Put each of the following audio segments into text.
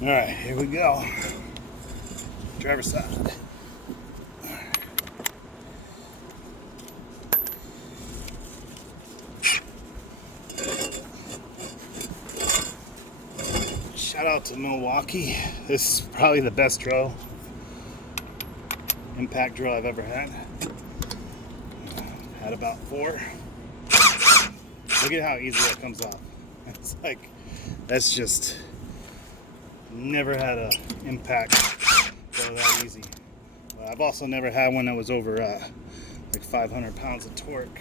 All right, here we go. Driver's side. Shout out to Milwaukee. This is probably the best drill, impact drill I've ever had. Had about 4. Look at how easy that comes off. It's like, that's just, never had a impact go that easy. I've also never had one that was over like 500 pounds of torque.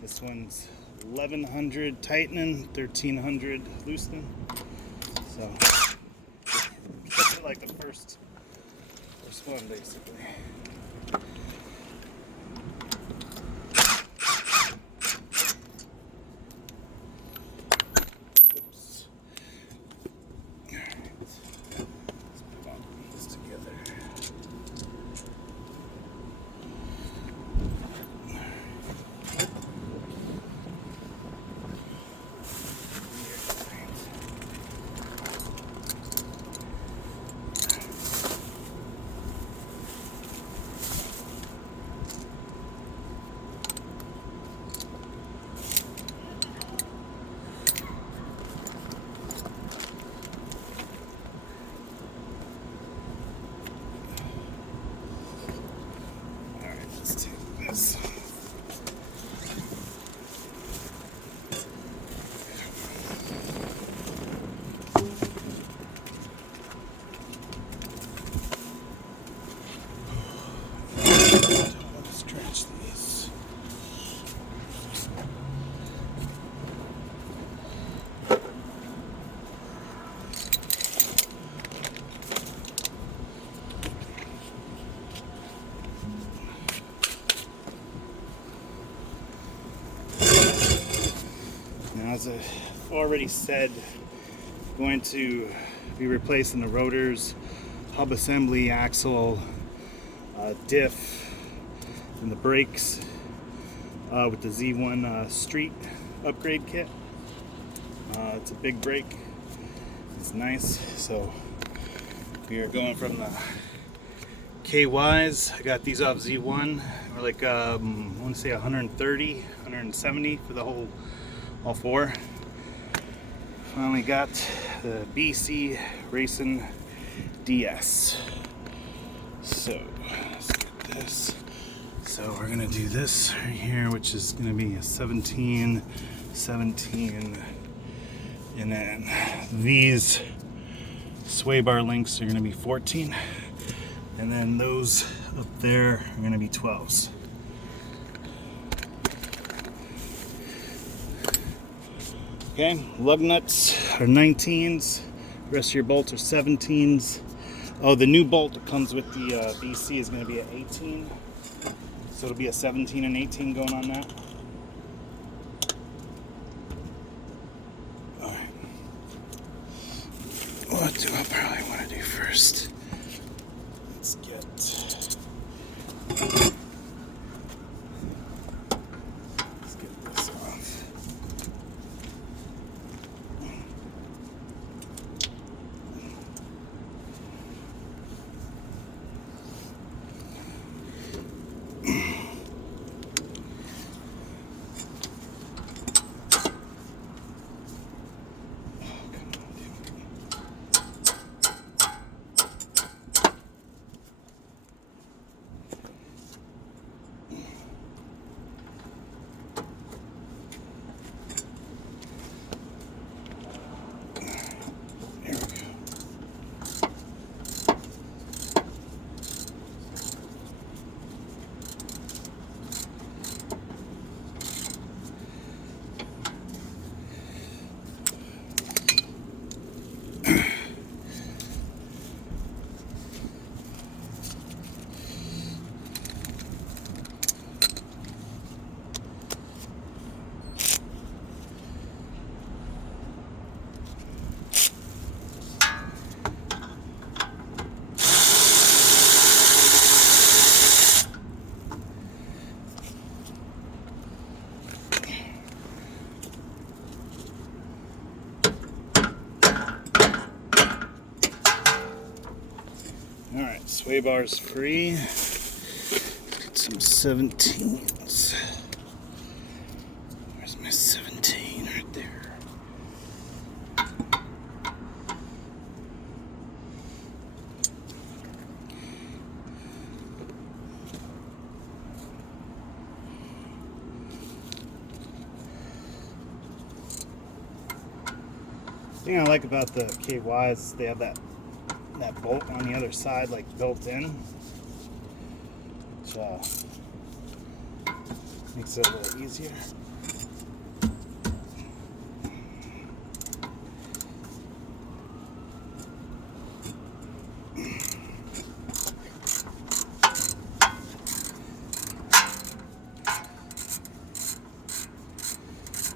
This one's 1100 tightening, 1300 loosening. So that's like the first one basically. As I've already said, going to be replacing the rotors, hub assembly, axle, diff, and the brakes with the Z1 Street upgrade kit. It's a big brake. It's nice. So we are going from the KYs. I got these off Z1. We're like I want to say 130, 170 for the whole. All 4. Finally got the BC Racing DS. So let's get this. So we're gonna do this right here, which is gonna be a 17, 17, and then these sway bar links are gonna be 14, and then those up there are gonna be 12s. Okay, lug nuts are 19s, the rest of your bolts are 17s. Oh, the new bolt that comes with the BC is going to be an 18, so it'll be a 17 and 18 going on that. Alright, what do I probably want to do first? Let's get... Alright, sway bars free. Get some 17s. Where's my 17? Right there. The thing I like about the KY is they have that bolt on the other side, like built in, which makes it a little easier.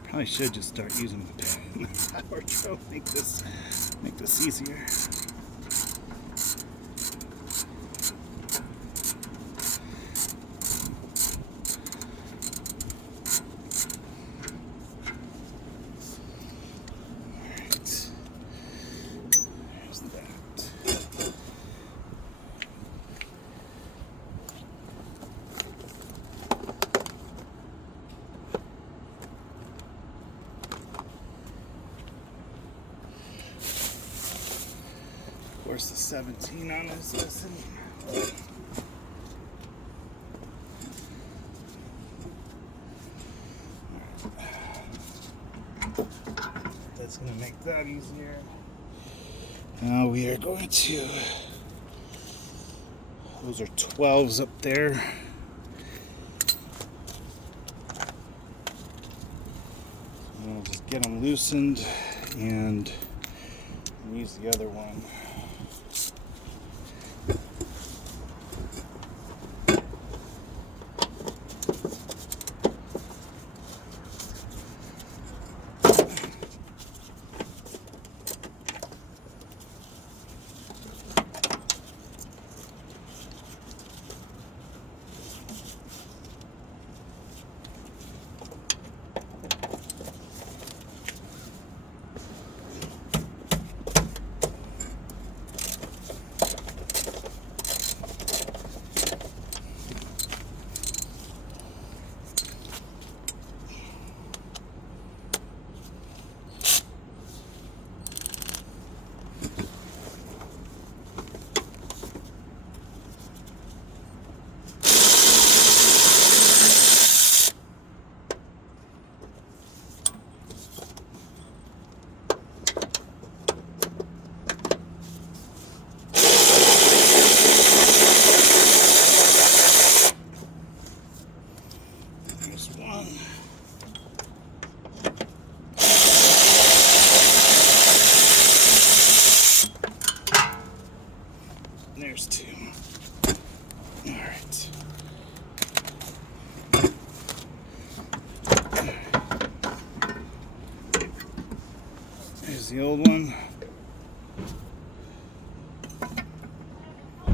Probably should just start using the power drill. Make this easier. Of course, the 17 on is missing. That's going to make that easier. Now we are going to, those are 12s up there. We'll just get them loosened and use the other one. There's two. All right. There's the old one. All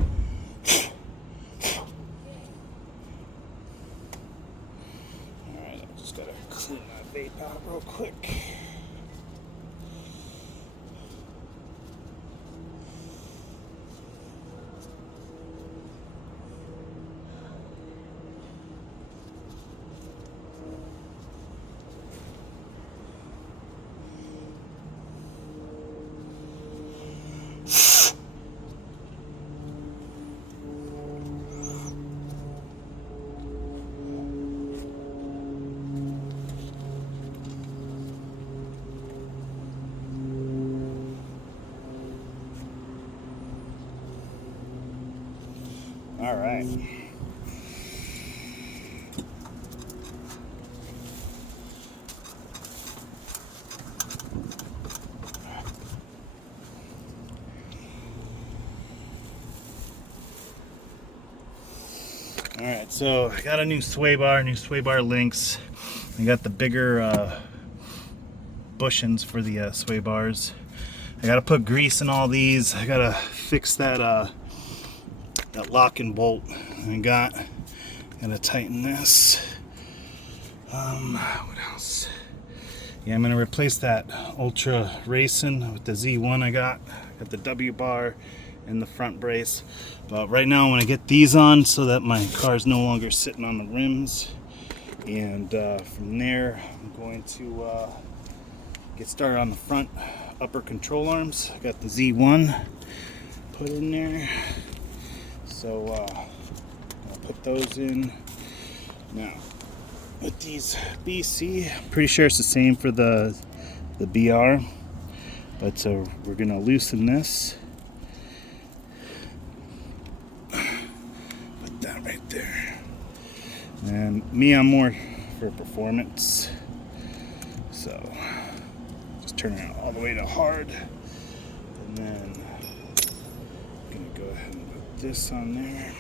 right, I just gotta clean my vape out real quick. All right. All right, so I got a new sway bar links. I got the bigger bushings for the sway bars. I gotta put grease in all these. I gotta fix that that lock and bolt I got. Gotta tighten this. What else? Yeah, I'm gonna replace that Ultra Racing with the Z1 I got. Got the W bar and the front brace. But right now I want to get these on so that my car is no longer sitting on the rims. And from there, I'm going to get started on the front upper control arms. I got the Z1 put in there. So I'll put those in. Now, with these BC, I'm pretty sure it's the same for the BR. But so we're going to loosen this. Put that right there. And me, I'm more for performance. So just turn it all the way to hard. And then I'm going to go ahead and put this on there.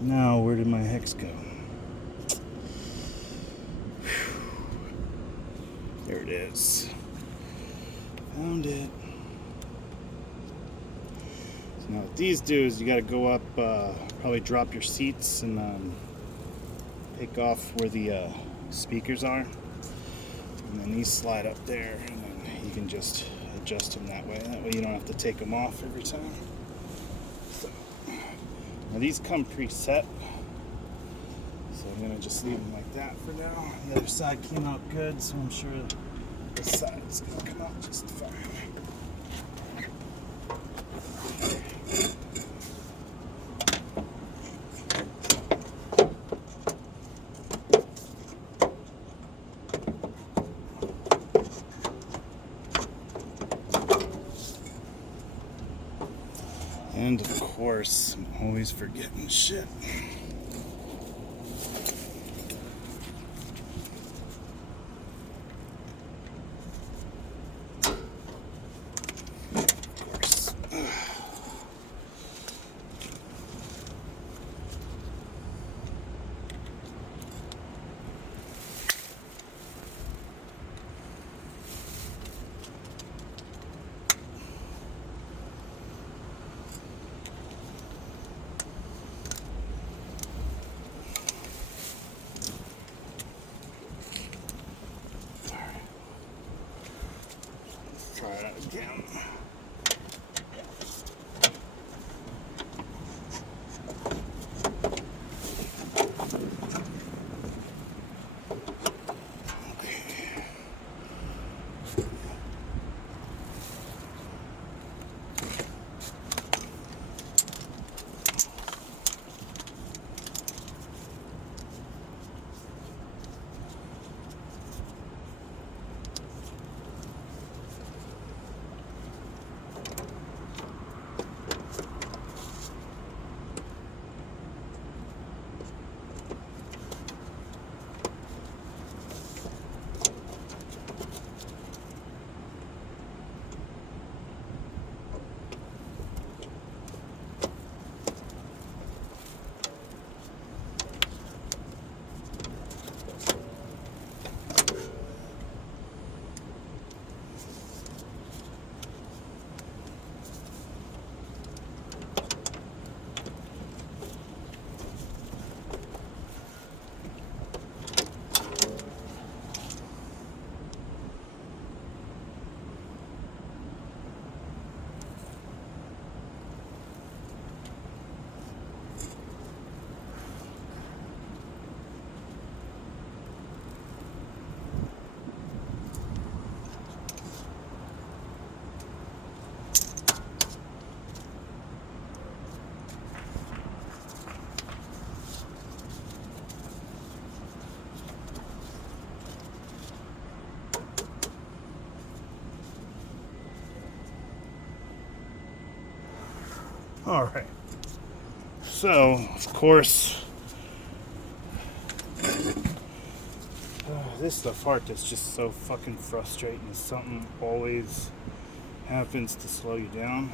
Now, where did my hex go? There it is. Found it. So now what these do is you got to go up, probably drop your seats and take off where the speakers are. And then these slide up there, and then you can just adjust them that way. That way you don't have to take them off every time. So, now these come preset. So I'm going to just leave them like that for now. The other side came out good, so I'm sure this side is going to come out just fine. And of course, I'm always forgetting shit. Try that again. All right. So, of course, this is the part that's just so fucking frustrating. Something always happens to slow you down.